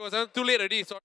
It was too late already. So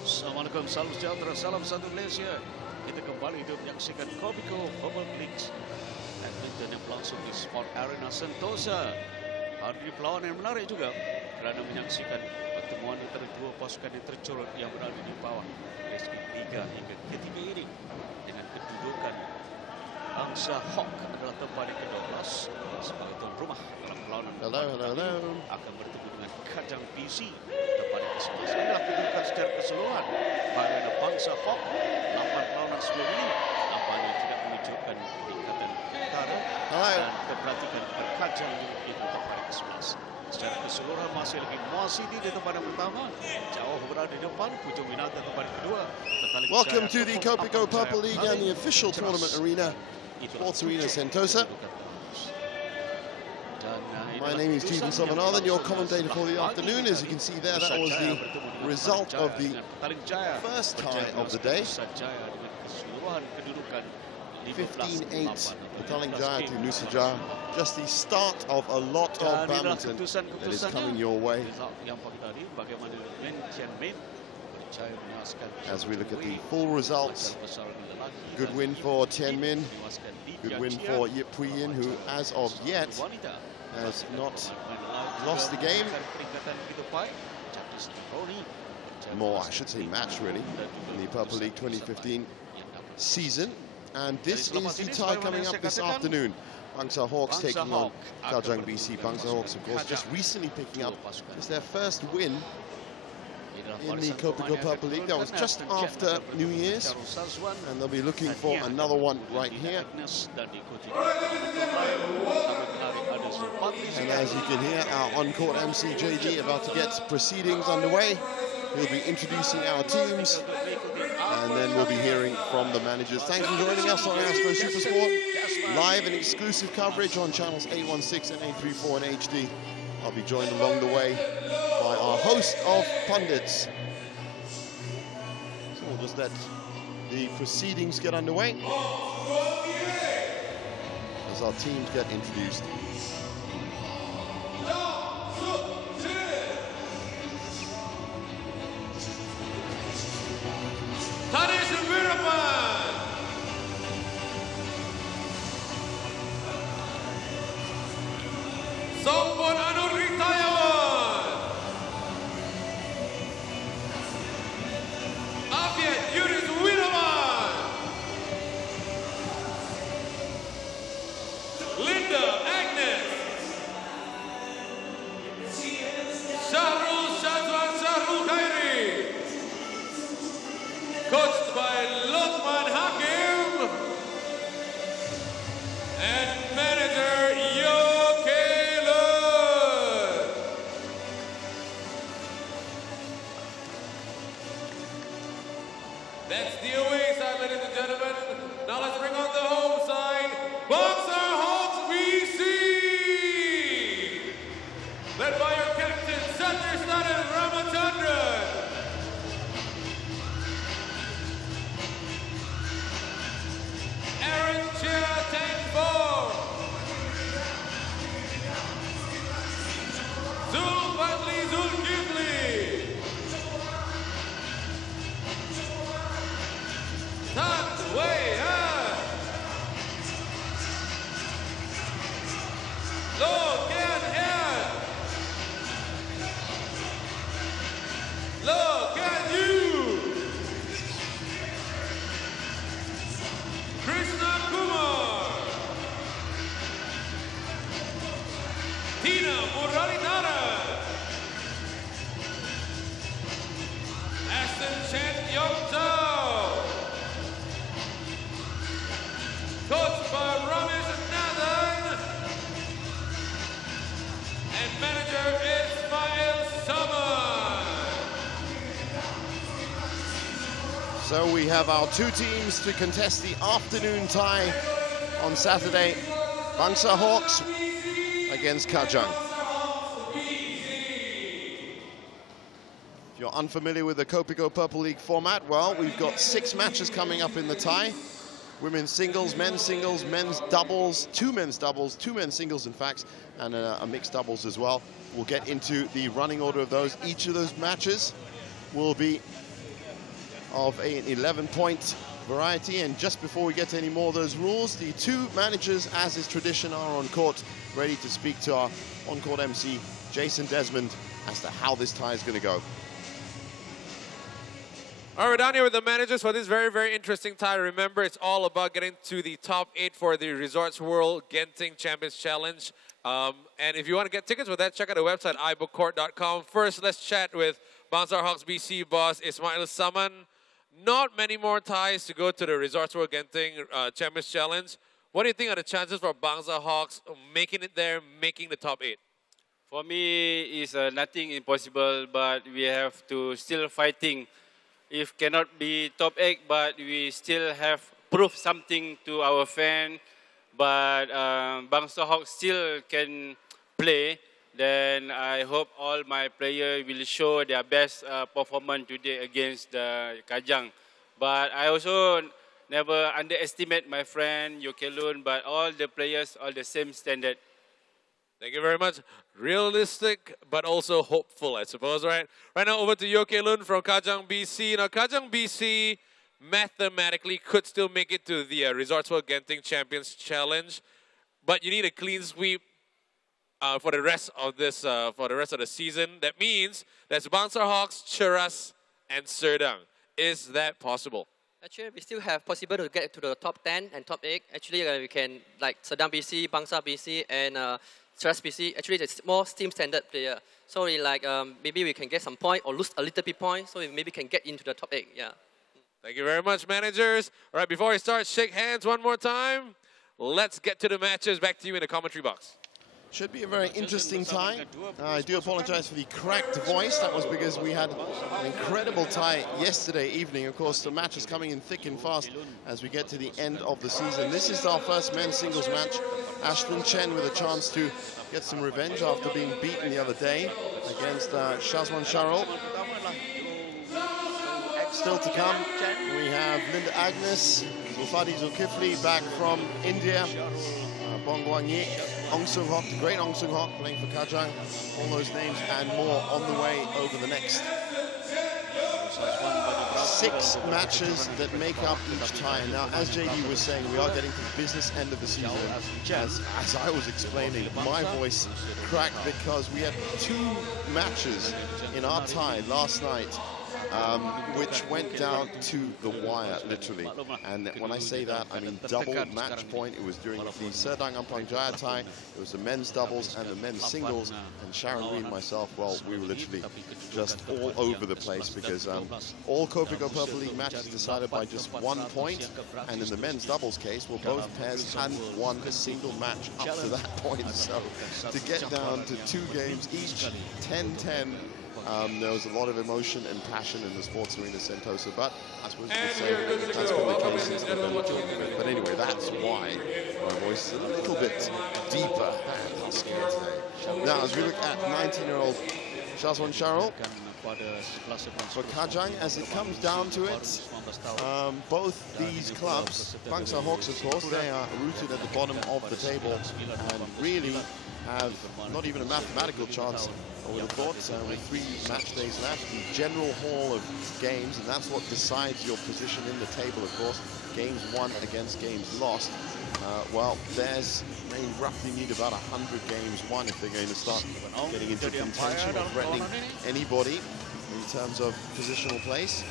Assalamualaikum, salam sejahtera, salam satu Malaysia. Kita kembali untuk menyaksikan Kopiko Bubble League badminton yang berlangsung di Sport Arena Sentosa. Hari ini perlawanan yang menarik juga kerana menyaksikan pertemuan antara dua pasukan yang tercorot yang berada di bawah ranking 3 hingga ketiga ini dengan kedudukan Bangsar Hawk adalah tempat yang ke-12 sebagai tuan rumah dalam perlawanan akan bertemu dengan Kajang BC tempat yang ke-11. Inilah kedudukan secara keseluruhan bagaimana Bangsar Hawk 8 perlawanan sebelum ini nampaknya tidak menunjukkan peningkatan utara dan keberhatikan Kajang di tempat yang ke-11. Secara keseluruhan masih lagi Muasidi di tempat yang pertama, jauh berada di depan, Pucung Winata tempat yang kedua. Welcome to the Kopiko Purple League and the official tournament arena, Sports Arena Sentosa. My name is Jeevan Somanathan, your commentator for the afternoon. As you can see there, that was the result of the first tie of the day. 15-8, Pataling Jaya to Nusajaya. Just the start of a lot of badminton that is coming your way. As we look at the full results, good win for Tian Min, good win for Yip Pui Yin, who as of yet has not lost the game. More, I should say, match really, in the Purple League 2015 season. And this is the tie coming up this afternoon. Bangsar Hawks taking on Kajang BC. Bangsar Hawks, of course, just recently picking up. It's their first win in the Kopiko Purple League. That was just after New Year's, and they'll be looking for another one right here. And as you can hear, our on-court MC JD about to get proceedings underway. He'll be introducing our teams, and then we'll be hearing from the managers. Thanks for joining us on Astro Supersport. Live and exclusive coverage on channels 816 and 834 in HD. I'll be joined along the way by our host of pundits. So we'll just let the proceedings get underway as our teams get introduced. Coached by Lokman Hakim and manager Yoke Lud. Coached by Ramesh Nathan. And manager Ismail Saman. So we have our two teams to contest the afternoon tie on Saturday. Bangsar Hawks against Kajang. If you're unfamiliar with the Kopiko Purple League format, well, we've got 6 matches coming up in the tie. Women's singles, men's doubles, two men's singles in fact, and a mixed doubles as well. We'll get into the running order of those. Each of those matches will be of an 11-point variety, and just before we get to any more of those rules, the two managers, as is tradition, are on court, ready to speak to our on-court MC, Jason Desmond, as to how this tie is going to go. All right, we're down here with the managers for this very, very interesting tie. Remember, it's all about getting to the top 8 for the Resorts World Genting Champions Challenge. And if you want to get tickets for that, check out the website, ibookcourt.com. First, let's chat with Bangsar Hawks BC boss Ismail Saman. Not many more ties to go to the Resorts World Genting Champions Challenge. What do you think are the chances for Bangsar Hawks making it there, making the top 8? For me, it's nothing impossible, but we have to still fighting. If cannot be top 8, but we still have proof something to our fan. But Bangsar Hawks still can play. Then I hope all my players will show their best performance today against the Kajang. But I also never underestimate my friend Yokelun, but all the players are the same standard. Thank you very much. Realistic, but also hopeful, I suppose, right? Right now, over to Yokelun from Kajang BC. Now, Kajang BC mathematically could still make it to the Resorts World Genting Champions Challenge, but you need a clean sweep for the rest of this, for the rest of the season. That means that's Bangsar Hawks, Cheras, and Serdang. Is that possible? Actually, we still have possible to get to the top 10 and top 8. Actually, we can, like Serdang BC, Bangsar BC, and Cheras BC. Actually, it's more team standard player. So we like maybe we can get some point or lose a little bit point, so we maybe can get into the top 8. Yeah. Thank you very much, managers. All right, before we start, shake hands one more time. Let's get to the matches. Back to you in the commentary box. Should be a very interesting tie. I do apologize for the cracked voice. That was because we had an incredible tie yesterday evening. Of course, the match is coming in thick and fast as we get to the end of the season. This is our first men's singles match. Ashton Chen with a chance to get some revenge after being beaten the other day against Shazwan Sharul. Still to come, we have Linda Agnes, Zulfadi Zulkifli back from India, Bong Guan Yi, Ong Sung Hok, the great Ong Sung Hok playing for Kajang. All those names and more on the way over the next 6 matches that make up each tie. Now, as JD was saying, we are getting to the business end of the season. As I was explaining, my voice cracked because we had 2 matches in our tie last night, which went down to the wire, literally. And when I say that, I mean double match point. It was during the Serdang Ampang Jaya tie. It was the men's doubles and the men's singles. And Sharon Green and myself, well, we were literally just all over the place because all Kopiko Purple League matches decided by just 1 point. And in the men's doubles case, well, both pairs hadn't won a single match up to that point. So to get down to 2 games each, 10-10, there was a lot of emotion and passion in the sports arena Sentosa, but I suppose you could say that's been the case since November. But anyway, that's why my voice is a little bit deeper and scared today. Now, as we look at 19-year-old Shazwan Sharul for Kajang, as it comes down to it, both these clubs, Bangsar Hawks of course, they are rooted at the bottom of the table and really have not even a mathematical chance, I would have thought, with 3 match days left. The general haul of games, and that's what decides your position in the table, of course. Games won against games lost. Well, they roughly need about 100 games won if they're going to start getting into contention or threatening anybody in terms of positional place.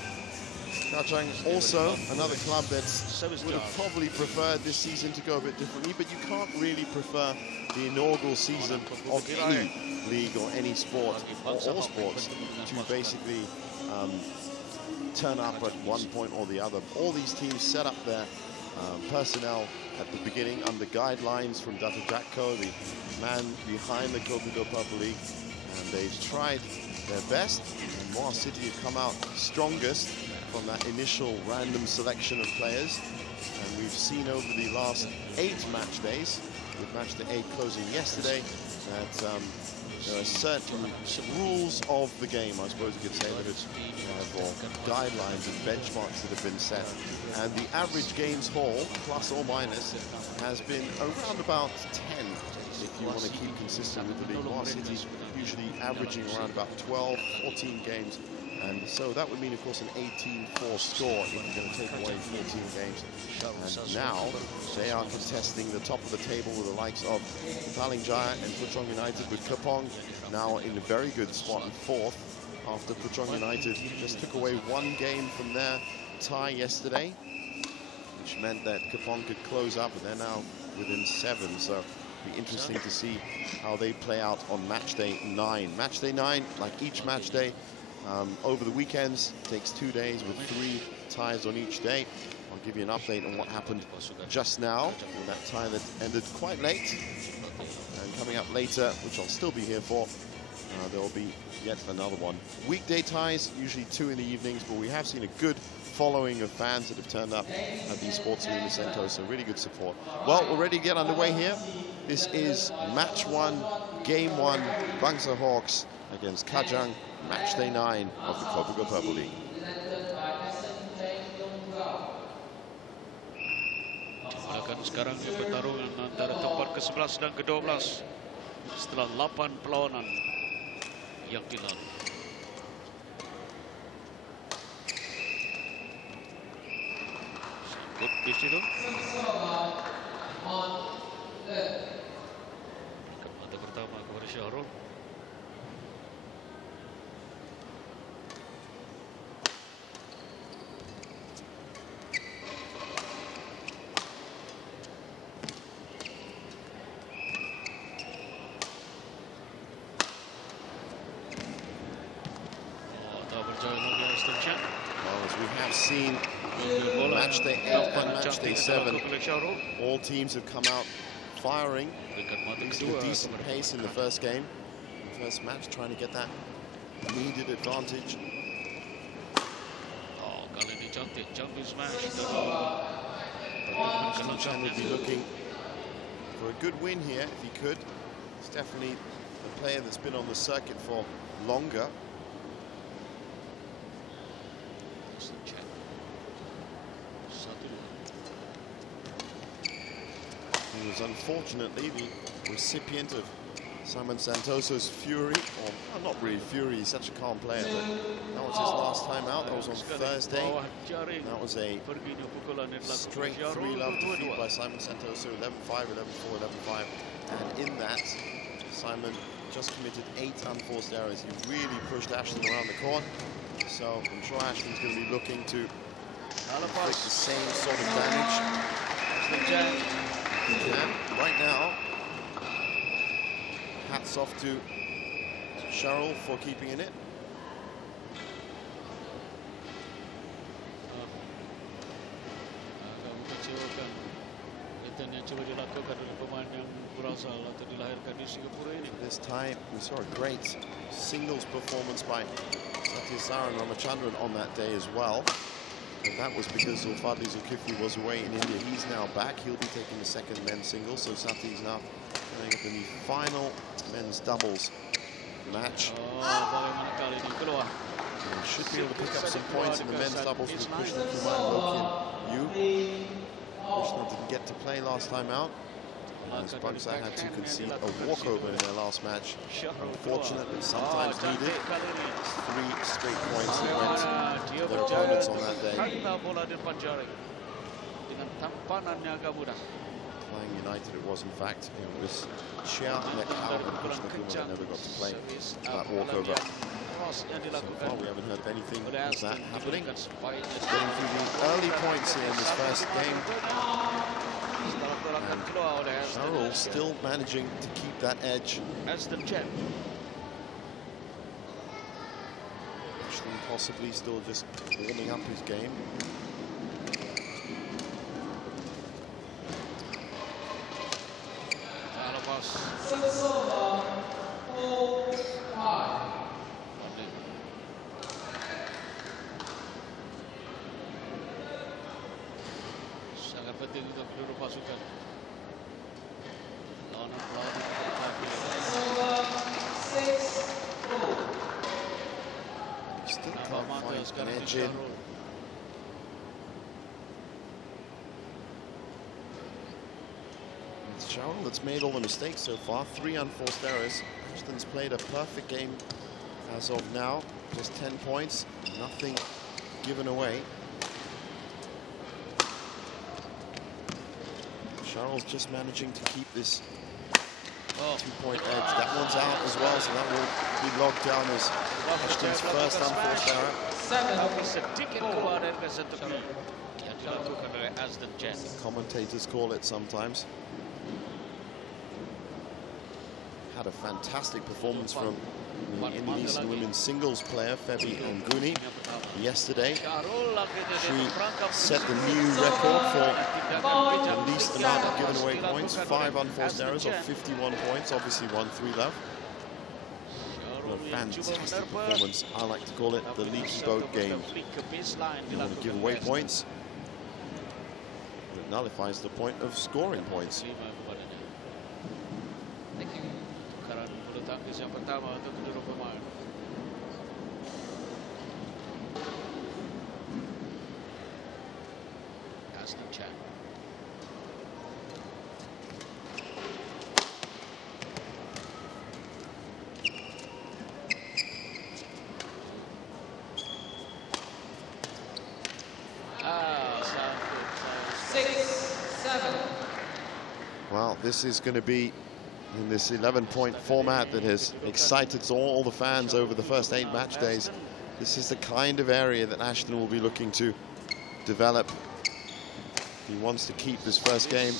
Kajang also another club that would have probably preferred this season to go a bit differently, but you can't really prefer the inaugural season of any league or any sport, or all sports, to basically turn up at one point or the other. All these teams set up their personnel at the beginning under guidelines from Dr. Jacko, the man behind the Kopiko Purple League, and they've tried their best. And Moa City have come out strongest from that initial random selection of players. And we've seen over the last 8 match days, with match day 8 closing yesterday, that there are certain rules of the game, I suppose you could say, that it's, or guidelines and benchmarks that have been set. And the average games haul, plus or minus, has been around about 10, if you want to keep consistent with the league. Moa City usually averaging around about 12, 14 games. And so that would mean, of course, an 18-4 score if you're going to take away 14 games. And now they are contesting the top of the table with the likes of Petaling Jaya and Puchong United, with Kapong now in a very good spot in 4th, after Puchong United just took away 1 game from their tie yesterday, which meant that Kapong could close up, and they're now within 7. So it'll be interesting to see how they play out on match day 9. Match day 9, like each match day, over the weekends, takes 2 days with 3 ties on each day. I'll give you an update on what happened just now with that tie that ended quite late. And coming up later, which I'll still be here for, there will be yet another one. Weekday ties, usually 2 in the evenings, but we have seen a good following of fans that have turned up at the Sports Arena Sentosa. Really good support. Well, we're ready to get underway here. This is match 1, game 1, Bangsar Hawks against Kajang, match day 9 of the Kopiko Purple League. Akan sekarang pertarungan antara tempat ke-11 dan ke-12 setelah 8 perlawanan yang dilalui. Sangkut di situ. Mata pertama kepada Syahrul. Seen match day 8 and match day 7, all teams have come out firing at least a decent pace in the first game, first match, trying to get that needed advantage. Oh, kali ini cantik, jumping smash. Kajang would be looking for a good win here if he could. He's definitely a player that's been on the circuit for longer. He was unfortunately the recipient of Simon Santoso's fury, or not really fury, he's such a calm player, but that was his last time out. That was on Thursday. That was a straight 3-love defeat by Simon Santoso, 11-5, 11-4, 11-5. And in that, Simon just committed 8 unforced errors. He really pushed Ashton around the court. So I'm sure Ashton's going to be looking to inflict the same sort of damage. Right now, hats off to Cheryl for keeping in it. This time, we saw a great singles performance by Satyasaran Ramachandran on that day as well. But that was because Zulfadli Zulkifli was away in India. He's now back. He'll be taking the second men's singles. So Sati's now playing up in the final men's doubles match. And should be able to pick up some points in the men's doubles with Krishna Kumar and Lokian Yu. Krishna didn't get to play last time out, as Bangsar had to concede a walkover in their last match. Unfortunate, but sometimes needed. 3 straight points that went to their opponents on that day. Flying United it was, in fact. It was Chia, Nekau and Krishna Kumar that never got to play that walkover. toss yang So dilakukan far, we haven't heard anything oleh of that Aston happening. diberikan spike. Going through the early points here in this first game. Setelah dorongan keluar oleh Charles still managing to keep that edge. Aston Chen. Ashton possibly still just warming up his game. Lepas. Sangat penting untuk kedua pasukan. Lawan Still can't find an edge in. It's Charles that's made all the mistakes so far. 3 unforced errors. Ashton's played a perfect game as of now. Just 10 points, nothing given away. Charles just managing to keep this 2-point edge. That one's out as well, so that will be logged down as Ashton's first unforced error. Sedikit keluar dari satu kali yang dilakukan oleh Aston Chen. Commentators call it sometimes. Had a fantastic performance from the Indonesian women's singles player, Febi Angguni, yesterday. She set the new record for the least amount of given away points, 5 unforced errors of 51 points, obviously 1-3 love. A fantastic performance. I like to call it the leaky boat game. You want to give away points, it nullifies the point of scoring points. Bulu tangkis yang pertama untuk kedua pemain. Aston Chen. Well, this is going to be in this 11-point format that has excited all the fans over the first 8 match days. This is the kind of area that Ashton will be looking to develop. He wants to keep this first game.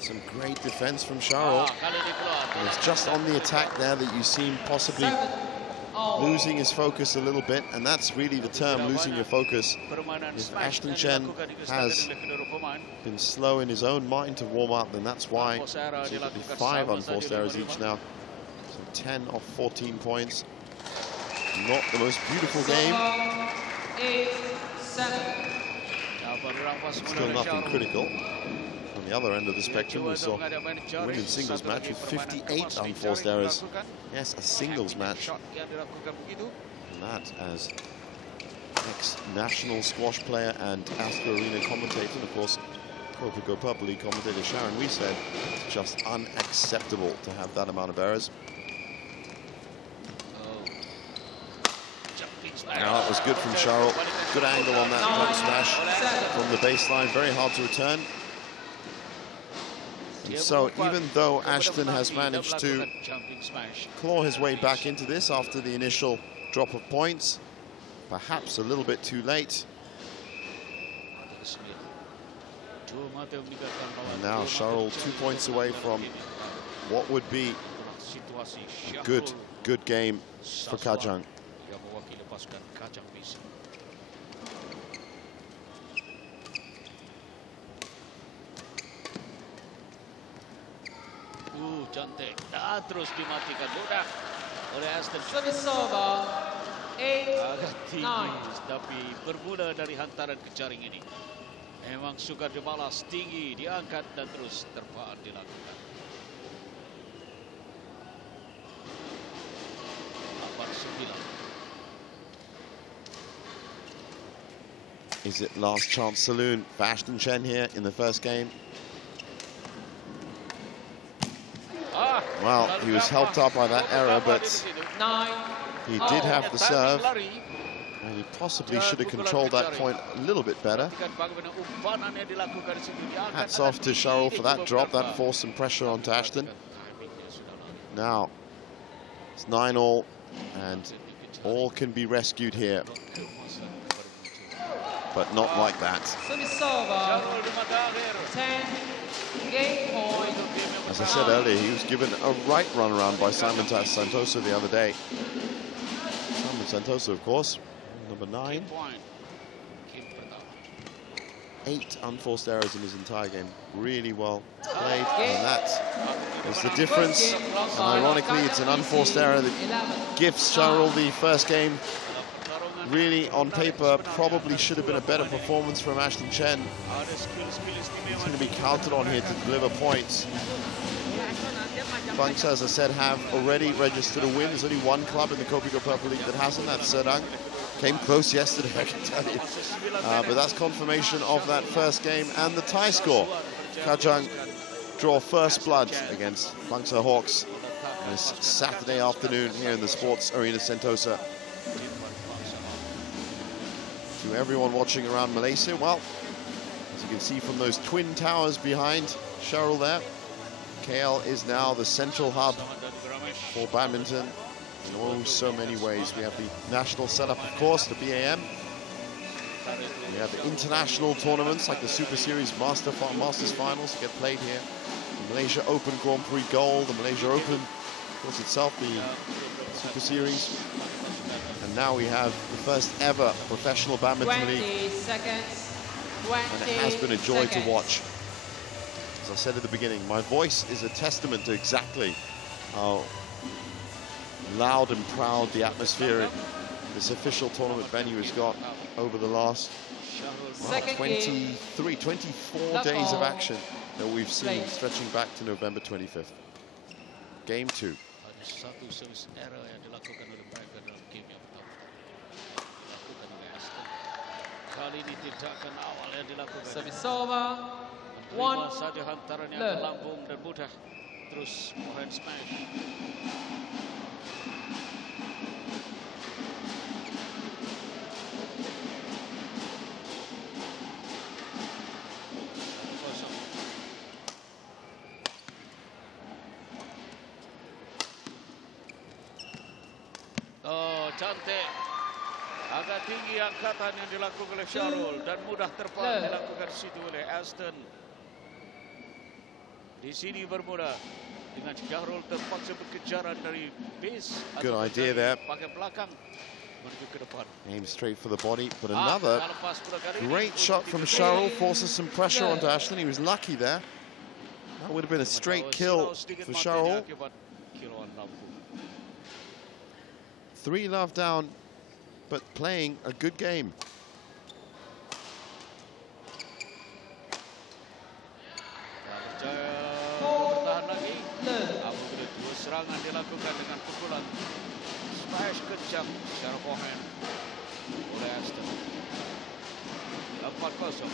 Some great defense from Charles. And it's just on the attack there that you seem possibly losing his focus a little bit, and that's really the term, losing your focus. If Aston Chen has been slow in his own mind to warm up, then that's why. So it'll be 5 unforced errors each now. So 10 off 14 points. Not the most beautiful game. Still nothing critical. On the other end of the spectrum, we saw a women's singles match with 58 unforced errors. Yes, a singles match. And that as ex-national squash player and Astro Arena commentator, and of course, Kopiko Purple League commentator Sharon, we said it's just unacceptable to have that amount of errors. Now it was good from Charles. Good angle on that poke smash from the baseline. Very hard to return. And so even though Ashton has managed to claw his way back into this after the initial drop of points, perhaps a little bit too late. And now Charles 2 points away from what would be a good game for Kajang. Cantik dan terus dimatikan mudah oleh Aston. Agak tinggi, tapi bermula dari hantaran ke jaring ini. Memang sukar dibalas, tinggi, diangkat dan terus terpaan dilakukan. 8-9. Is it last chance saloon for Ashton Chen here in the first game? Well, he was helped up by that error, but he did have the serve. And he possibly should have controlled that point a little bit better. Hats off to Sharul for that drop. That forced some pressure onto Ashton. Now, it's 9-all, and all can be rescued here. But not like that. As I said earlier, he was given a right run around by Simon Santoso the other day. Simon Santoso, of course, number 9. 8 unforced errors in his entire game. Really well played, and that is the difference. And ironically, it's an unforced error that gives Sharul the first game. Really, on paper, probably should have been a better performance from Ashton Chen. He's going to be counted on here to deliver points. Bangsar, as I said, have already registered a win. There's only one club in the Kopiko Purple League that hasn't. That's Serang. Came close yesterday, I can tell you. But that's confirmation of that first game and the tie score. Kajang draw first blood against Bangsar Hawks this Saturday afternoon here in the Sports Arena Sentosa. To everyone watching around Malaysia, well, as you can see from those twin towers behind Sharul there, KL is now the central hub for badminton in oh so many ways. We have the national setup, of course, the BAM. We have the international tournaments like the Super Series Masters Finals get played here. The Malaysia Open Grand Prix Gold, the Malaysia Open, of course itself, the Super Series. And now we have the first ever professional badminton league. And it has been a joy to watch. As I said at the beginning, my voice is a testament to exactly how loud and proud the atmosphere in this official tournament venue has got over the last 24 days of action that we've seen, stretching back to November 25th. Game 2. Service over. 1 saja hantaran yang melambung dan mudah terus forehand smash. Oh, cantik. Agak tinggi angkatan yang dilakukan oleh Sharul dan mudah terpang dilakukan situ oleh Aston. Di sini bermula dengan Sharul terpaksa berkejaran dari base. Good idea there. Pakai belakang menuju ke depan. Aim straight for the body, but another great shot from Sharul forces some pressure onto Ashton. He was lucky there. That would have been a straight kill for Sharul. 3-love down, but playing a good game. Bertahan lagi. Apabila dua serangan dilakukan dengan pukulan smash kencang secara forehand oleh Aston. 4-0.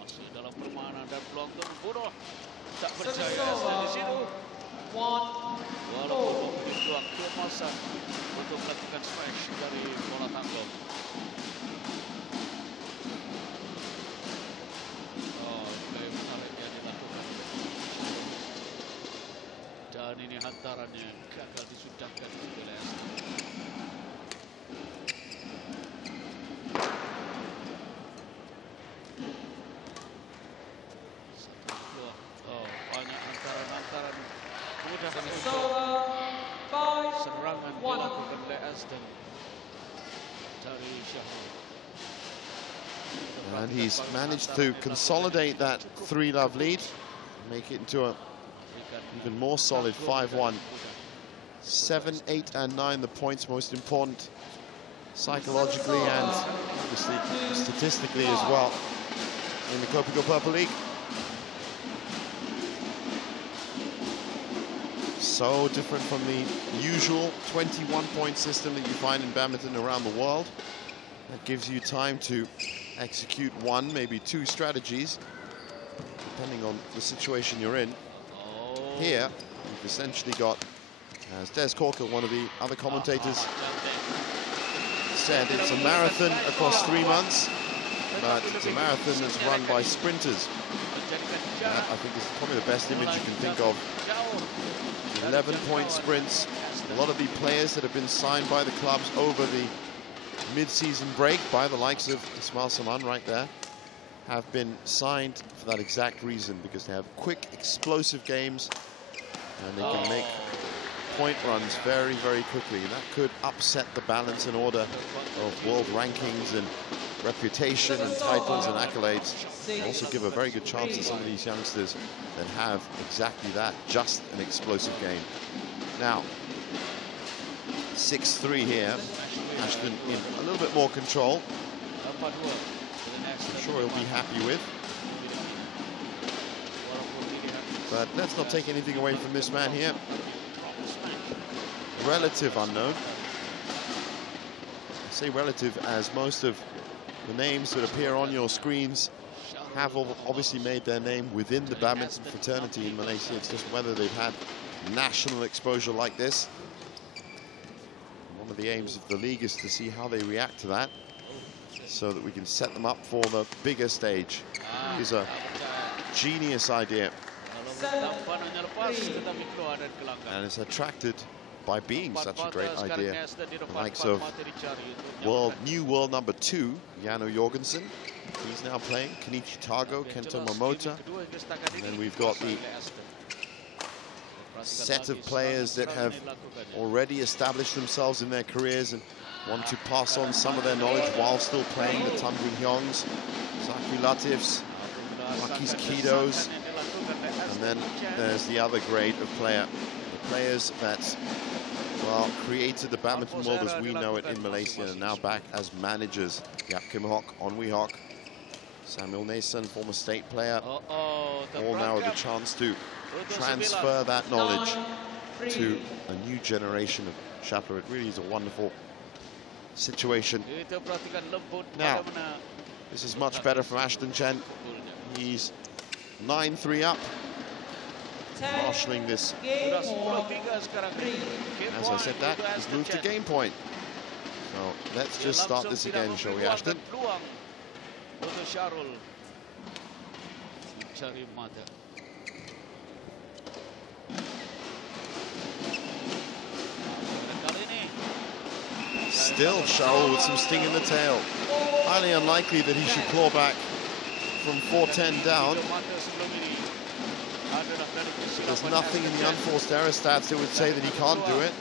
Masih dalam permainan dan peluang untuk membunuh. Tak percaya di situ. Walaupun memberi peluang keemasan untuk melakukan smash dari bola tanggung. Play menarik yang dilakukan. Dan ini hantarannya gagal disudahkan oleh Aston. Banyak hantaran-hantaran mudah serangan dilakukan oleh Aston dari Sharul. And he's managed to consolidate that 3-love lead, make it into a even more solid 5-1. 7, 8, and 9, the points most important psychologically and obviously statistically as well in the Kopiko Purple League. So different from the usual 21-point system that you find in badminton around the world. That gives you time to execute one, maybe two strategies. depending on the situation you're in. Here, you've essentially got, as Des Corker, one of the other commentators, said, it's a marathon across 3 months, but it's a marathon that's run by sprinters. That, I think, is probably the best image you can think of. 11-point sprints. A lot of the players that have been signed by the clubs over the mid-season break, by the likes of Ismail Saman right there, have been signed for that exact reason, because they have quick, explosive games, and they can make point runs very, very quickly. And that could upset the balance and order of world rankings and reputation and titles and accolades. Also give a very good chance to some of these youngsters that have exactly that, just an explosive game. Now, 6-3 here. Ashton in a little bit more control. I'm sure he'll be happy with. But let's not take anything away from this man here. Relative unknown. I say relative as most of the names that appear on your screens have obviously made their name within the badminton fraternity in Malaysia. It's just whether they've had national exposure like this. One of the aims of the league is to see how they react to that, so that we can set them up for the bigger stage. It is a genius idea, and it's attracted by being such a great idea. The likes of new world number 2, Jano Jorgensen. He's now playing. Kenichi Tago, Kento Momota. And then we've got the set of players that have already established themselves in their careers and want to pass on some of their knowledge while still playing. The Tanvi Hyongs, Zaki Latifs, Makis Kidos. And then there's the other grade of player. The players that, well, created the badminton world as we know it in Malaysia, and now back as managers. Yap Kim Hock, Onwi Hock, Samuel Nason, former state player, all now have the chance to transfer that knowledge to a new generation of Shapler. It really is a wonderful situation. Now, this is much better from Ashton Chen. He's 9-3 up, marshalling this. As I said that, he's moved to game point. So let's just start this again, shall we, Ashton? Still Sharul with some sting in the tail. Highly unlikely that he should claw back from 4-10 down. There's nothing in the unforced error stats that would say that he can't do it.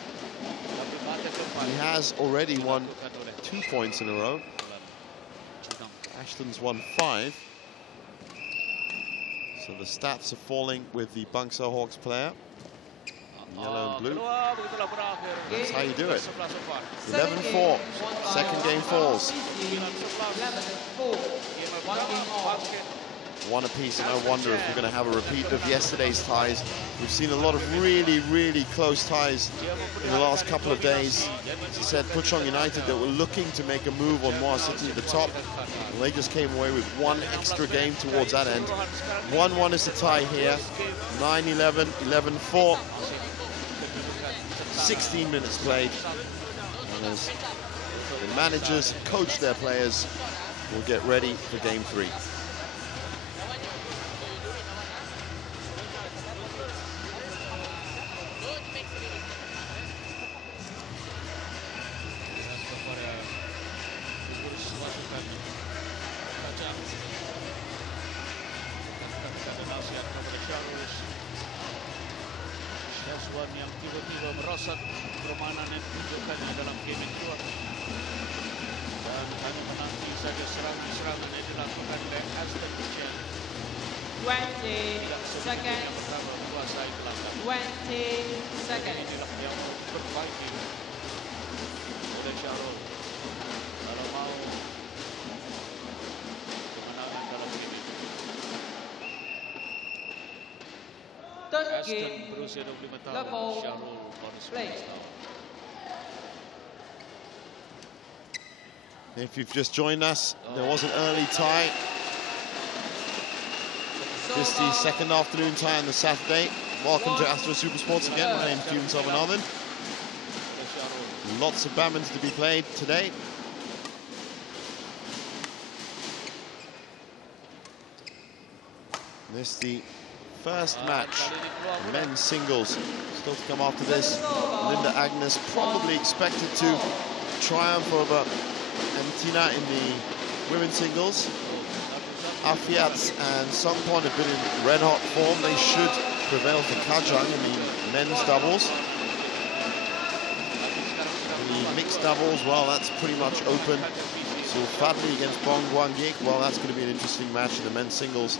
He has already won 2 points in a row. Ashton's won 5. So the stats are falling with the Bangsar Hawks player. Yellow and blue. That's how you do it. 11-4. Second game falls. 1 apiece, and I wonder if we're going to have a repeat of yesterday's ties. We've seen a lot of really, really close ties in the last couple of days. As I said, Puchong United that were looking to make a move on Moa City at the top. And they just came away with 1 extra game towards that end. 1-1 is the tie here. 9-11, 11-4. 16 minutes played. And as the managers coach their players, will get ready for game 3. Yang tiba-tiba merosot permainan yang ditunjukkannya dalam game kedua, dan hanya menanti saja serangan-serangan yang dilakukan oleh Ashton Chen. 20 seconds. Yang pertama menguasai belakang. 20 seconds. Inilah yang diperbaiki oleh Sharul kalau mau kemenangan dalam game ini. Ashton berusia 25 tahun, Sharul baru 19 tahun. If you've just joined us, there was an early tie. This is the second afternoon tie on the Saturday. Welcome to Astro Super Sports again. My name's June Savanathan. Lots of badminton to be played today. This is the first match, men's singles. Still to come after this. Linda Agnes probably expected to triumph over Antina in the women's singles. Afiat and Songpon have been in red-hot form. They should prevail for Kajang in the men's doubles. The mixed doubles, well, that's pretty much open. So Fadli against Bong Guangyik, well, that's going to be an interesting match in the men's singles.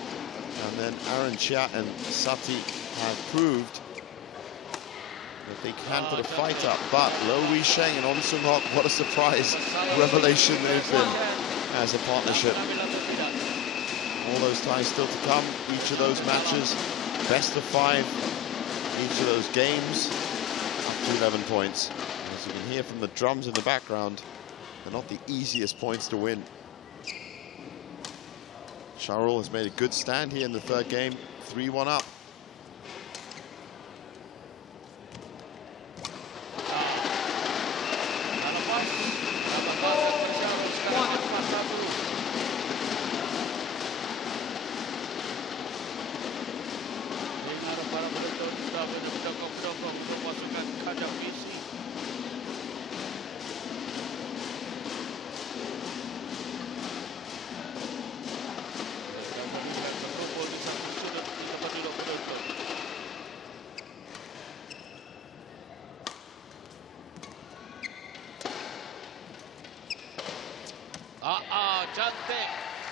And then Aaron Chia and Sati have proved that they can put a fight up. But Lo Wei Sheng and On Sung Hok, what a surprise revelation they've been as a partnership. All those ties still to come. Each of those matches, best of 5. Each of those games, up to 11 points. As you can hear from the drums in the background, they're not the easiest points to win. Charul has made a good stand here in the third game, 3-1 up.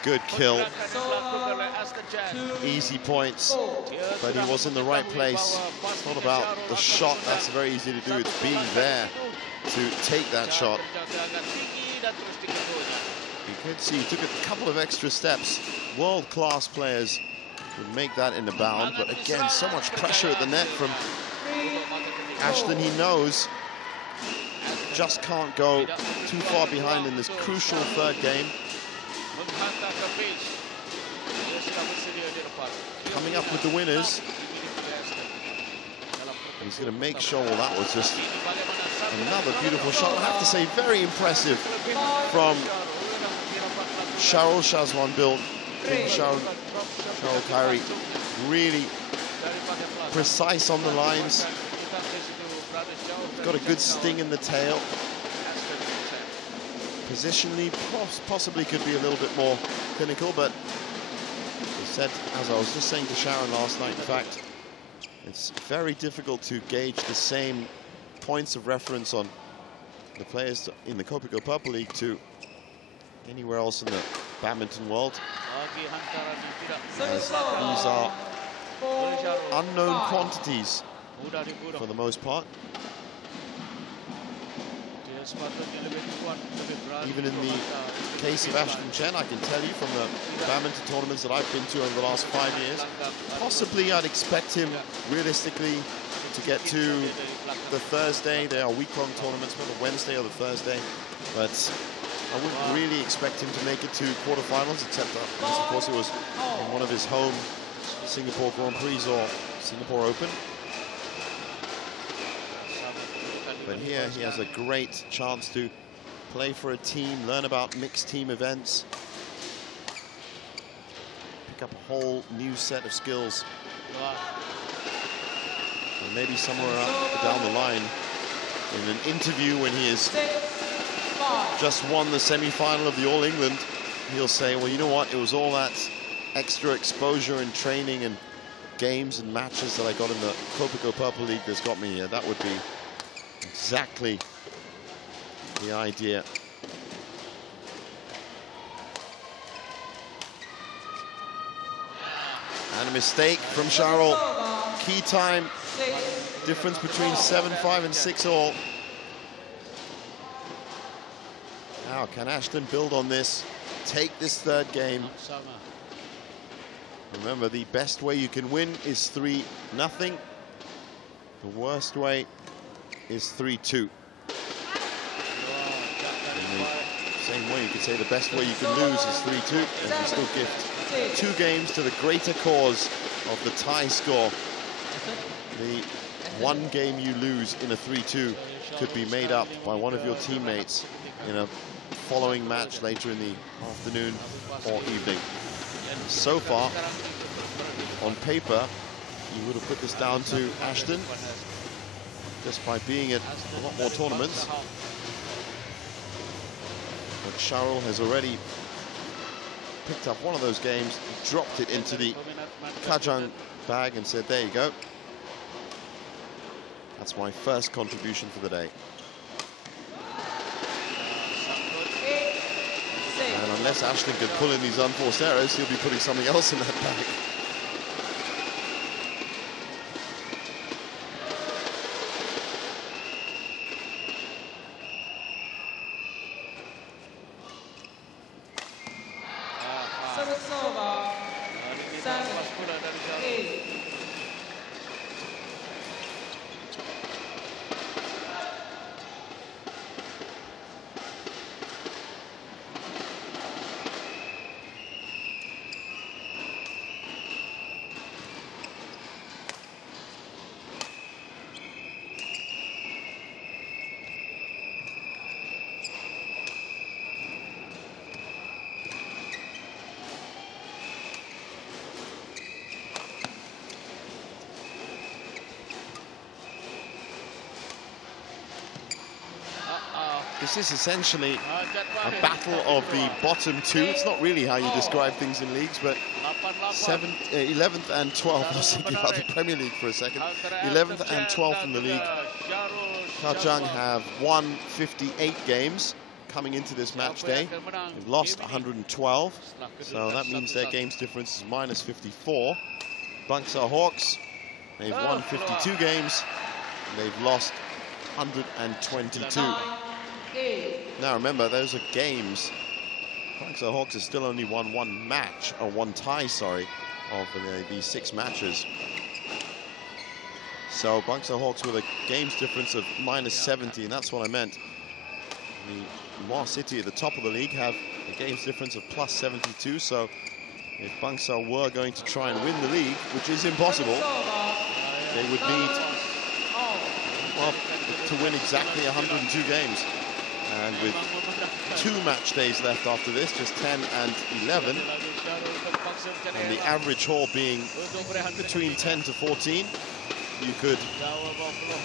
Good kill. Easy points, but he was in the right place. It's not about the shot, that's very easy to do. It's being there to take that shot. You could see he took a couple of extra steps. World-class players would make that in the bound, but again, so much pressure at the net from Ashton. He knows just can't go too far behind in this crucial third game. Coming up with the winners. He's going to make sure, well, that was just another beautiful shot. I have to say, very impressive from Charul Shazwan-Bilt. Charul Kyrie, really precise on the lines. Got a good sting in the tail. Positionally, possibly could be a little bit more clinical, but as said, as I was just saying to Sharon last night, in fact, it's very difficult to gauge the same points of reference on the players in the Kopiko Purple League to anywhere else in the badminton world. As these are unknown quantities for the most part. Even in the case of Ashton Chen, I can tell you from the badminton tournaments that I've been to over the last 5 years, possibly I'd expect him realistically to get to the Thursday. They are week-long tournaments, whether Wednesday or the Thursday, but I wouldn't really expect him to make it to quarterfinals, except unless, of course, it was in one of his home Singapore Grand Prix or Singapore Open. But here he has a great chance to play for a team, learn about mixed team events, pick up a whole new set of skills. And maybe somewhere down the line, in an interview when he has just won the semi-final of the All England, he'll say, well, you know what, it was all that extra exposure and training and games and matches that I got in the Kopiko Purple League that's got me here. That would be exactly the idea. And a mistake from Charul. Key time difference between 7-5 and 6-all. Now, can Ashton build on this? Take this third game. Remember, the best way you can win is 3-0. The worst way is 3-2. In the same way, you could say the best way you can lose is 3-2, and you still gift 2 games to the greater cause of the tie score. The 1 game you lose in a 3-2 could be made up by one of your teammates in a following match later in the afternoon or evening. So far, on paper, you would have put this down to Ashton just by being at a lot more tournaments. But Sharul has already picked up one of those games, dropped it into the Kajang bag and said, there you go. That's my first contribution for the day. And unless Ashton can pull in these unforced errors, he'll be putting something else in that bag. This is essentially a battle of the bottom 2. It's not really how you describe things in leagues, but 11th and 12th, I was thinking about the Premier League for a second. 11th and 12th in the league. Kajang have won 58 games coming into this match day. They've lost 112, so that means their games difference is minus 54. Bangsar Hawks, they've won 52 games, and they've lost 122. Now remember, those are games. Bangsar Hawks has still only won 1 match, or 1 tie, sorry, of the 6 matches. So Bangsar Hawks with a games difference of minus 70, and that's what I meant. The Moa City at the top of the league have a games difference of plus 72, so if Bangsar were going to try and win the league, which is impossible, they would need, well, to win exactly 102 games. And with 2 match days left after this, just 10 and 11, and the average haul being between 10 to 14, you could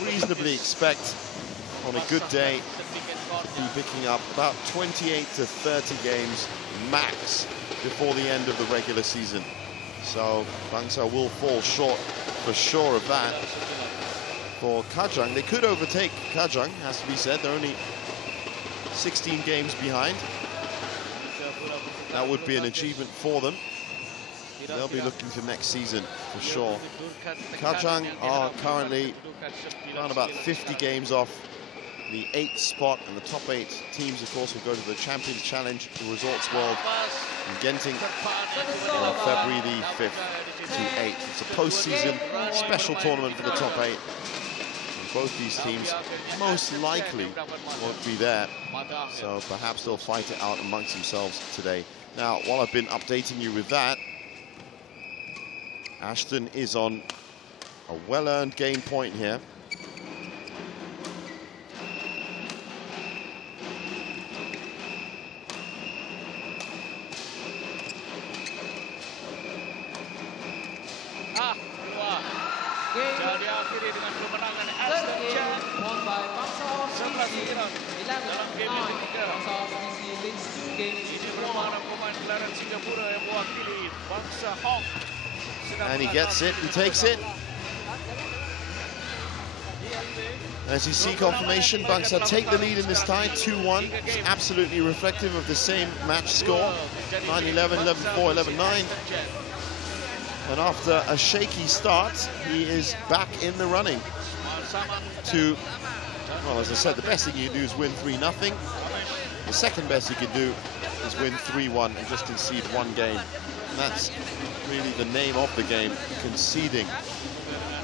reasonably expect, on a good day, be picking up about 28 to 30 games max before the end of the regular season. So Bangsar will fall short for sure of that. For Kajang, they could overtake Kajang, has to be said. They're only 16 games behind. That would be an achievement for them. They'll be looking to next season for sure. Kajang are currently around about 50 games off the 8th spot, and the top 8 teams, of course, will go to the Champions Challenge, the Resorts World in Genting on February the 5th to 8th. It's a post-season special tournament for the top 8. Both these teams most likely won't be there, so perhaps they'll fight it out amongst themselves today. Now, while I've been updating you with that, Ashton is on a well-earned game point here. And he gets it, he takes it. As you see confirmation, Bangsar take the lead in this tie, 2-1. It's absolutely reflective of the same match score, 9-11, 11-4, 11-9. And after a shaky start, he is back in the running to, well, as I said, the best thing you can do is win 3-0. The second best you can do is win 3-1 and just concede 1 game. And that's really the name of the game, conceding.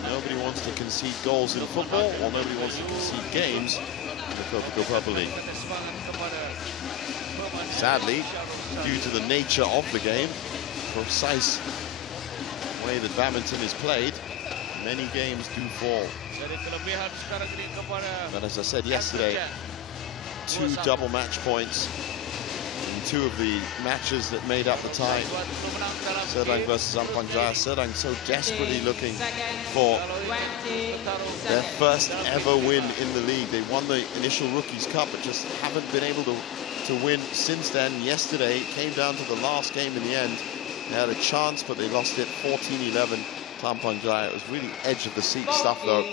Nobody wants to concede goals in football, or nobody wants to concede games in the Kopiko Purple League. Sadly, due to the nature of the game, precise way that badminton is played, many games do fall. But as I said yesterday, 2 double match points in 2 of the matches that made up the tie. Serdang versus Ampang-Jaya. Serdang so desperately looking for their first ever win in the league. They won the initial Rookies Cup, but just haven't been able to win since then. Yesterday, it came down to the last game in the end. They had a chance, but they lost it 14-11 to Ampang-Jaya. It was really edge of the seat stuff, though.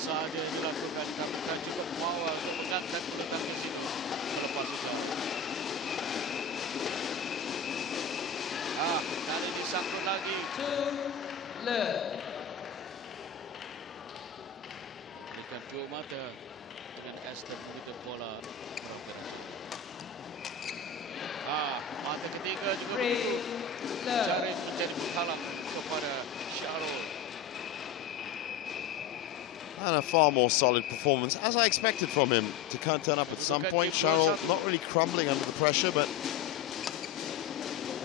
Saja dilakukan karena cukup mengawal untuk pegang dan meletak ke sini melepas itu. Kali disangkut lagi. Berikan 2 mata dengan Aston begitu bola bergerak. Mata ketiga juga cari menjadi penghalang kepada Syahrul. And a far more solid performance, as I expected from him, to turn up at some point. Sharrell not really crumbling under the pressure, but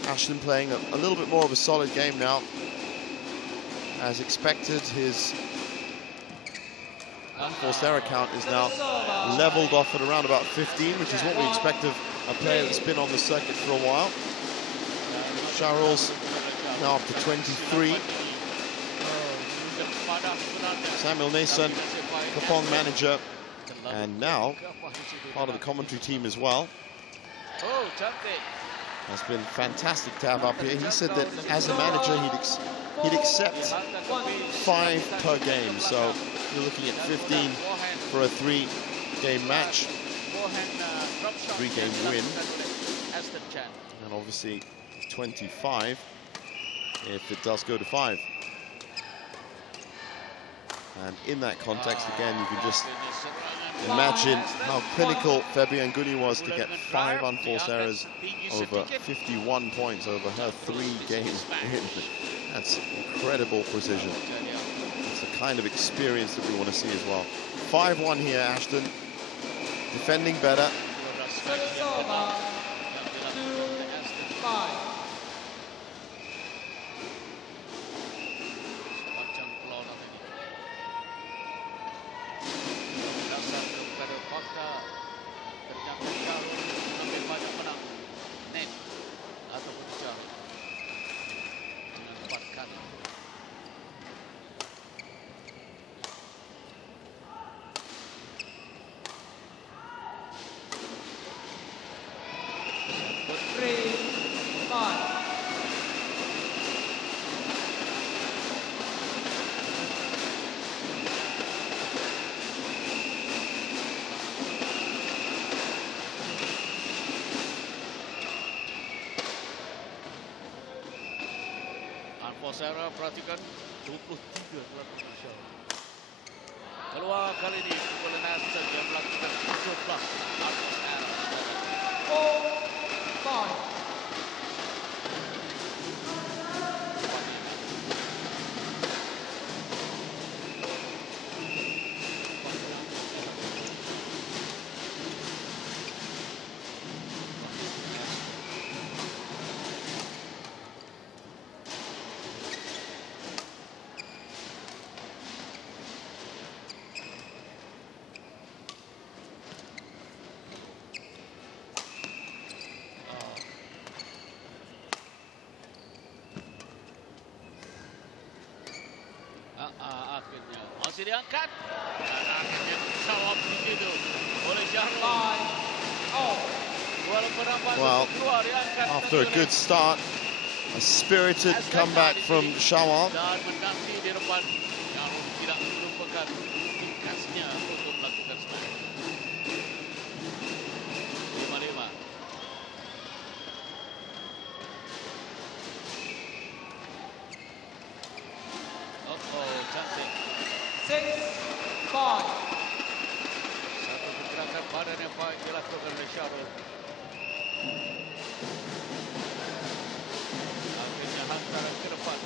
Ashton playing a little bit more of a solid game now. As expected, his unforced error count is now leveled off at around about 15, which is what we expect of a player that's been on the circuit for a while. Sharrell's now up to 23. Samuel Nason, Kapong manager, and now part of the commentary team as well. Has been fantastic to have up here. He said that as a manager he'd accept 5 per game, so you're looking at 15 for a 3-game match, 3-game win, and obviously 25 if it does go to 5. And in that context, again, you can just imagine how clinical Febian Guni was to get 5 unforced errors over 51 points over her 3-game win. That's incredible precision. It's the kind of experience that we want to see as well. 5-1 here, Ashton. Defending better. Sarah, perhatikan 23 telah berhasil. Keluar kali ini bola Nasser yang melakukan 17 akhirnya masih diangkat dan akhirnya jawab begitu oleh Syahrul. Well, after a good start, a spirited comeback from Shawal. Dan menanti di depan Syahrul tidak melupakan tikasnya untuk melakukan smash. 5-5. Cantik. Sempadan yang baik dilakukan oleh Syarul. Akhirnya hantaran ke depan.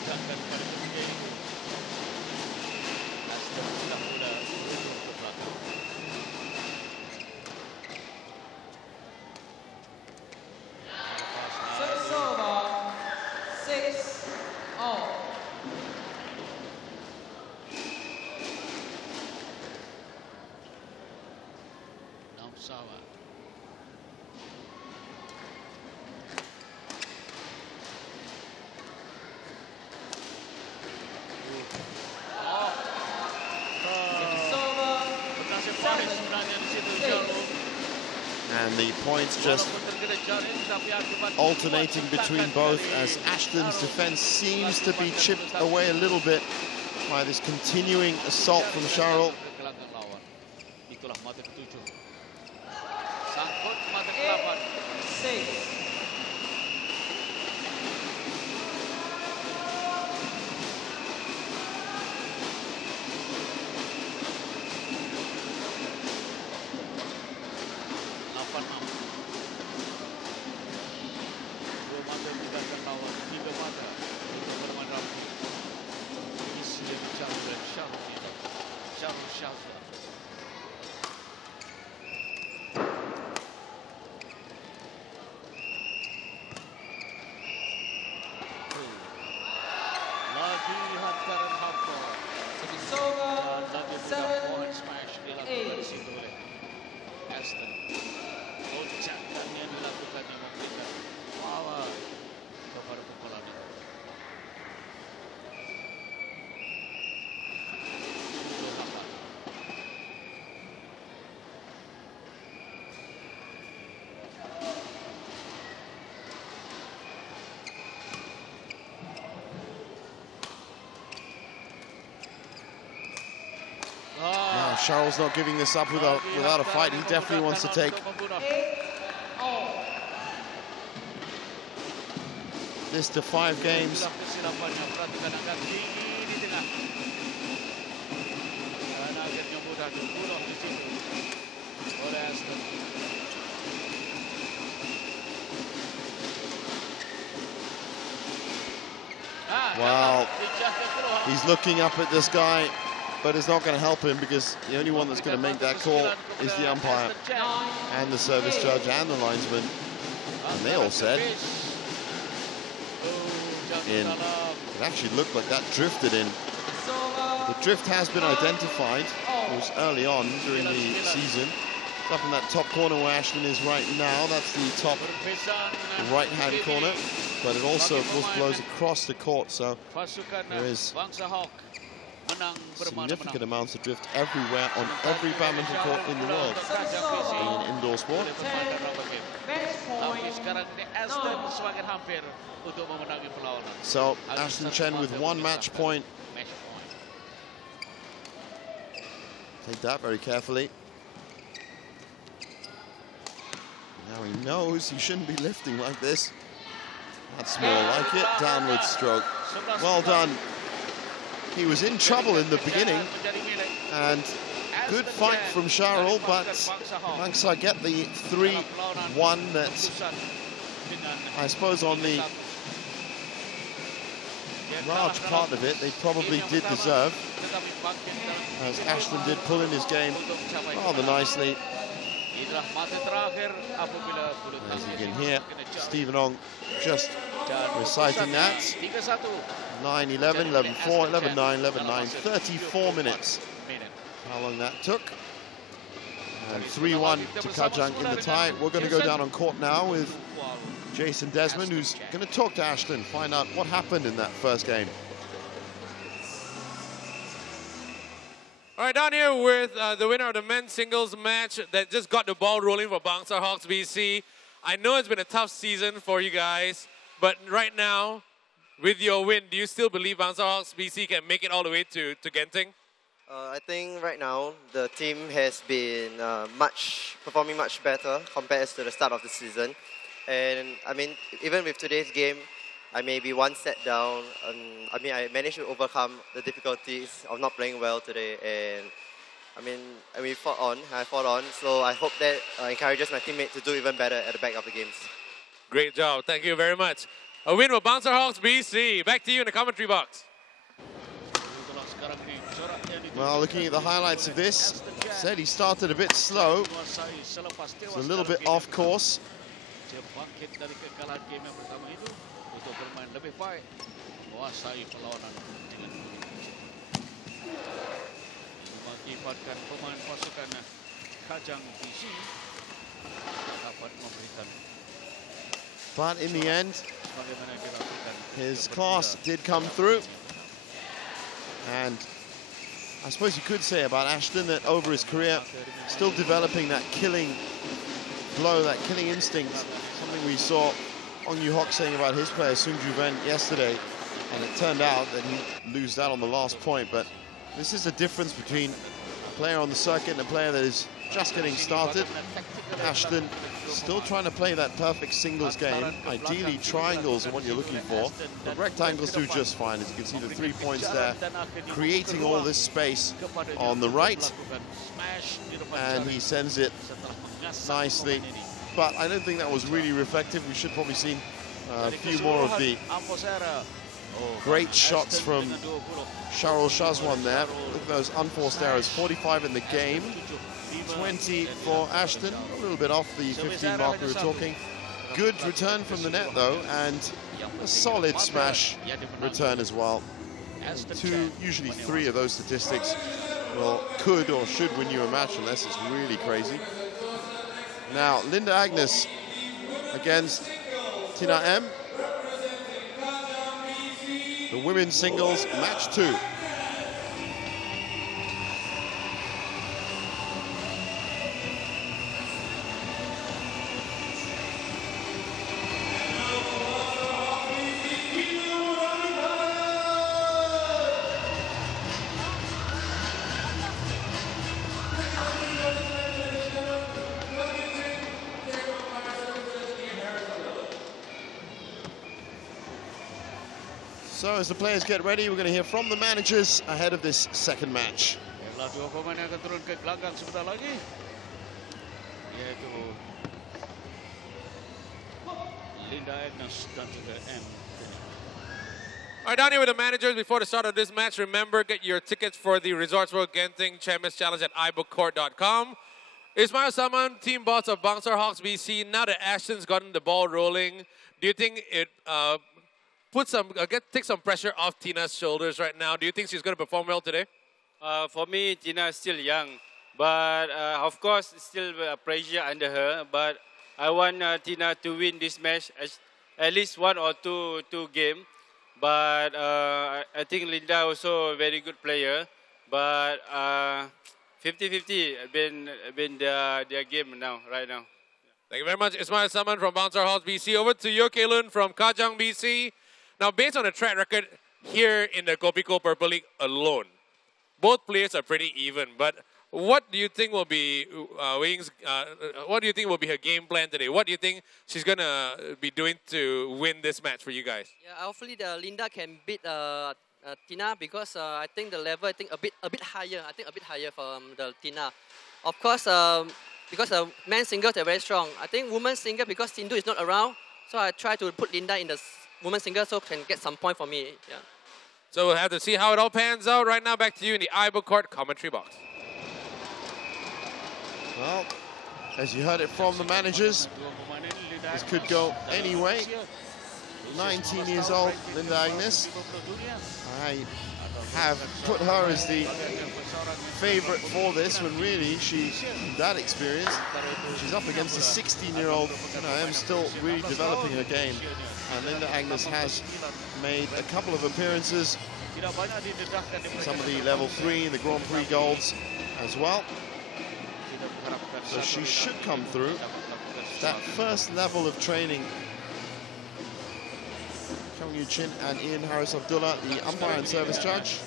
Sedangkan pada ketiga itu Aston sudah mula mundur ke belakang. Service over. 6-all. Sawa. And the points just alternating between both as Ashton's defense seems to be chipped away a little bit by this continuing assault from Sharul. Itulah mata ketujuh. Sangkut mata ke-8. 6. Dua mata meninggalkan lawan, 3 mata untuk bermain rapi. Isi yang jauh dan Sharul. Lagi hantaran hardcore. Service over. Dan lagi mudah 7. forehand smash dilakukan di situ oleh Aston. Loncakan yang dilakukan yang memberikan power kepada pukulan itu. Untuk apa? Now, Sharul's not giving this up without a fight. He definitely wants to take 8-all. this to 5 games. Kesilapannya, perhatikan angkat tinggi di tengah. Dan akhirnya mudah dibunuh di situ oleh Aston. Wow. He's looking up at this guy, but it's not going to help him because the only one that's going to make that call is the umpire and the service judge and the linesman. And they all said in. It actually looked like that drifted in. The drift has been identified. It was early on during the season. It's up in that top corner where Ashton is right now. That's the top right-hand corner. But it also, of course, blows across the court. So there is significant amounts of drift everywhere on every badminton court in the world in indoor sport. So Ashton Chen with 1 match point. Take that very carefully. Now he knows he shouldn't be lifting like this. That's more like it. Downward stroke. Well done. He was in trouble in the beginning, and good fight from Sharul, but Bangsar get the 3-1 that I suppose on the large part of it they probably did deserve, as Ashton did pull in his game rather nicely. As you can hear, Stephen Ong just reciting that. 9-11, 11-4, 11-9, 11-9, 34 minutes. How long that took. And 3-1 to Kajang in the tie. We're going to go down on court now with Jason Desmond, who's going to talk to Ashton, find out what happened in that first game. All right, down here with the winner of the men's singles match that just got the ball rolling for Bangsar Hawks BC. I know it's been a tough season for you guys, but right now, with your win, do you still believe Bangsar Hawks BC can make it all the way to Genting? I think right now the team has been performing much better compared to the start of the season. And I mean, even with today's game, I may be 1 set down. I managed to overcome the difficulties of not playing well today. And we fought on. I fought on. So I hope that encourages my teammate to do even better at the back of the games. Great job. Thank you very much. A win for Bangsar Hawks BC. Back to you in the commentary box. Well, looking at the highlights of this, said he started a bit slow. It's a little bit off course. Mengakibatkan pemain pasukan Kajang BC dapat memberikan. But in the end, his class did come through. And I suppose you could say about Ashton that over his career, still developing that killing blow, that killing instinct, something we saw Ong Yu Hock saying about his player Sung Ju Ven yesterday. And it turned out that he'd lose that on the last point. But this is a difference between a player on the circuit and a player that is just getting started. Ashton still trying to play that perfect singles game. Ideally, triangles are what you're looking for, but rectangles do just fine. As you can see, the 3 points there, creating all this space on the right. And he sends it nicely. But I don't think that was really reflective. We should probably see a few more of the great shots from Sharul Shazwan there. Look at those unforced errors. 45 in the game, 20 for Ashton. A little bit off the 15 mark we were talking. Good return from the net though, and a solid smash return as well. Usually three of those statistics could or should win you a match unless it's really crazy. Now, Linda Agnes against Tina M. The women's singles match 2. So as the players get ready, we're going to hear from the managers ahead of this second match. Dua pemain yang akan turun ke gelanggang sebentar lagi, yaitu Linda Agnes dan juga M. All right, down here with the managers before the start of this match. Remember, get your tickets for the Resorts World Genting Champions Challenge at ibookcourt.com. Ismail Saman, team boss of Bangsar Hawks BC. Now that Ashton's gotten the ball rolling, do you think it take some pressure off Tina's shoulders right now? Do you think she's going to perform well today? For me, Tina is still young, but of course, still pressure under her. But I want Tina to win this match, at least 1 or 2 games. But I think Linda also a very good player. But 50-50 been their game right now. Thank you very much, Ismail Saman from Bangsar Hawks BC. Over to Yo Kaelun from Kajang BC. Now, based on the track record here in the Kopiko Purple League alone, both players are pretty even. But what do you think will be what do you think will be her game plan today? What do you think she's gonna be doing to win this match for you guys? Yeah, hopefully Linda can beat Tina, because I think the level a bit higher. I think a bit higher from the Tina. Of course, because men's singles are very strong. I think women's single, because Sindu is not around, so I try to put Linda in the women's single so can get some point for me. Yeah. So we'll have to see how it all pans out. Right now, back to you in the iBook Court commentary box. Well, as you heard it from the managers, this could go any way. 19 years old, Linda Agnes. I have put her as the favorite for this, when really she's that experienced. She's up against a 16-year-old M, still really developing her game. And Linda Agnes has made a couple of appearances, some of the level 3 and the Grand Prix golds as well. So she should come through. That first level of training, Chong Yu Chin and Ian Harris Abdullah, the umpire and service judge.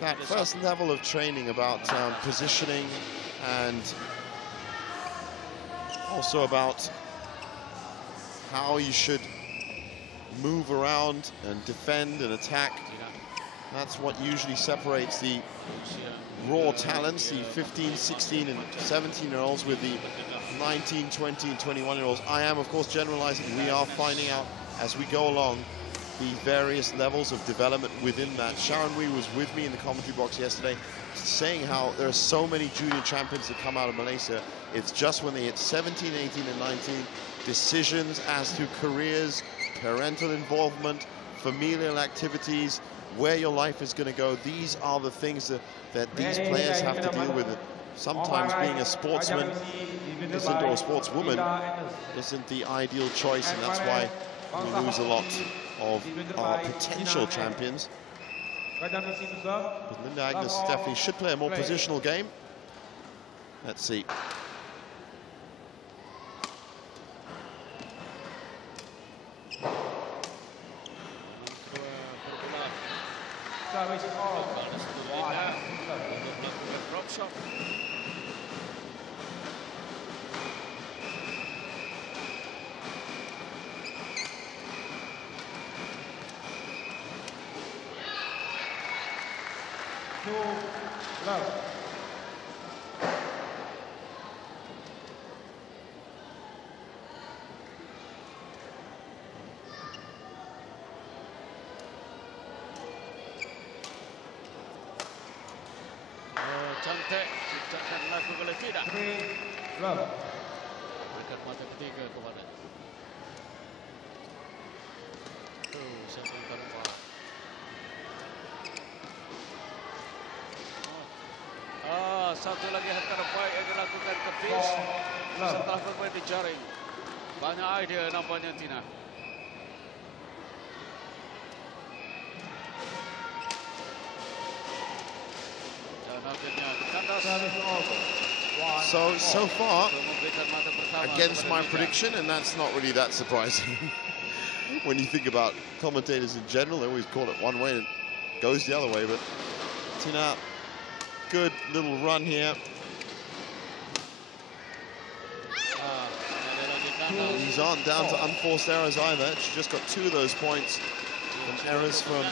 That first level of training about positioning, and also about how you should move around and defend and attack. That's what usually separates the raw talents, the 15, 16, and 17-year-olds with the 19, 20, and 21-year-olds. I am, of course, generalizing. We are finding out as we go along the various levels of development within that. Sharon Wee was with me in the commentary box yesterday saying how there are so many junior champions that come out of Malaysia. It's just when they hit 17, 18, and 19, decisions as to careers, parental involvement, familial activities, where your life is going to go. These are the things that these players have to deal with. Sometimes being a sportsman isn't, or a sportswoman isn't the ideal choice, and that's why we lose a lot of our potential champions. But Linda Agnes definitely should play a more positional game. Let's see. Cantik, ciptakan laku kalau tidak. Berikan mata ketiga kepada. Siapa yang terlupa? Satu lagi hantaran baik yang dilakukan ke pitch setelah bermain di jaring. Banyak idea nampaknya Tina. So far, against my prediction, and that's not really that surprising. When you think about commentators in general, they always call it one way and it goes the other way, but Tina, good little run here. These aren't down to unforced errors either. She just got 2 of those points from errors from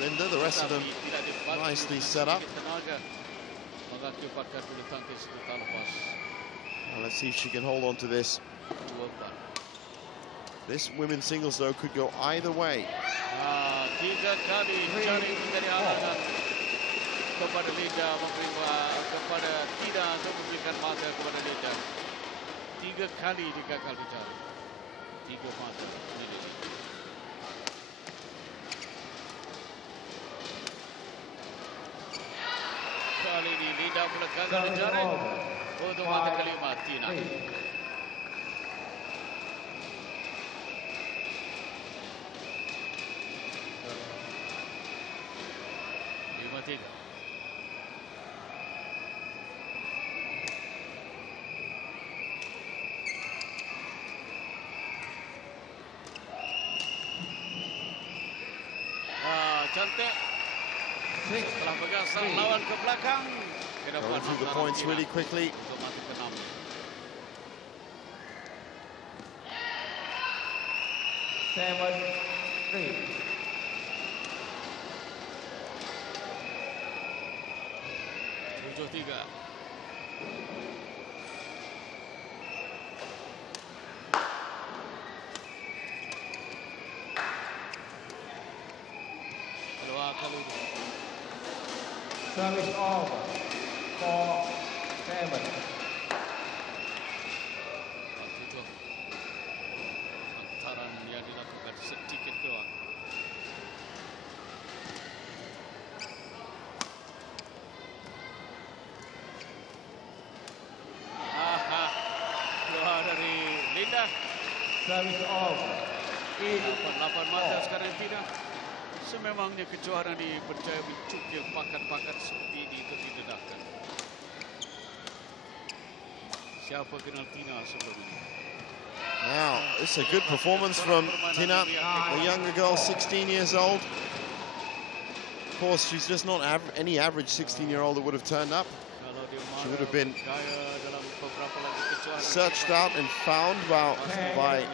Linda. The rest of them nicely set up. Well, let's see if she can hold on to this. This women's singles, though, could go either way. 3 kali jaring menjadi halangan kepada Linda, kepada Tina untuk memberikan mata kepada Linda. 3 kali digagal di jaring. 3 mata. Kali ini Linda pula gagal di jaring untuk mata kelima Tina. 5-3. Cantik. Setelah bergeser lawan ke belakang. Going through the points really quickly. Untuk mata ke-6. 7-3. Kedua kali ini. Service over. 4-7. Hantaran yang dilakukan sedikit keluar. Keluar dari Linda. Service over. 8 mata sekarang tidak. Sememangnya kejuaraan ini berjaya mencukil pakat-pakat seperti ini itu didedahkan. Siapa kenal Tina sebelum ini? Now, it's a good performance from Tina, the younger girl, 16 years old. Of course, she's just not any average 16-year-old that would have turned up. She would have been searched out and found by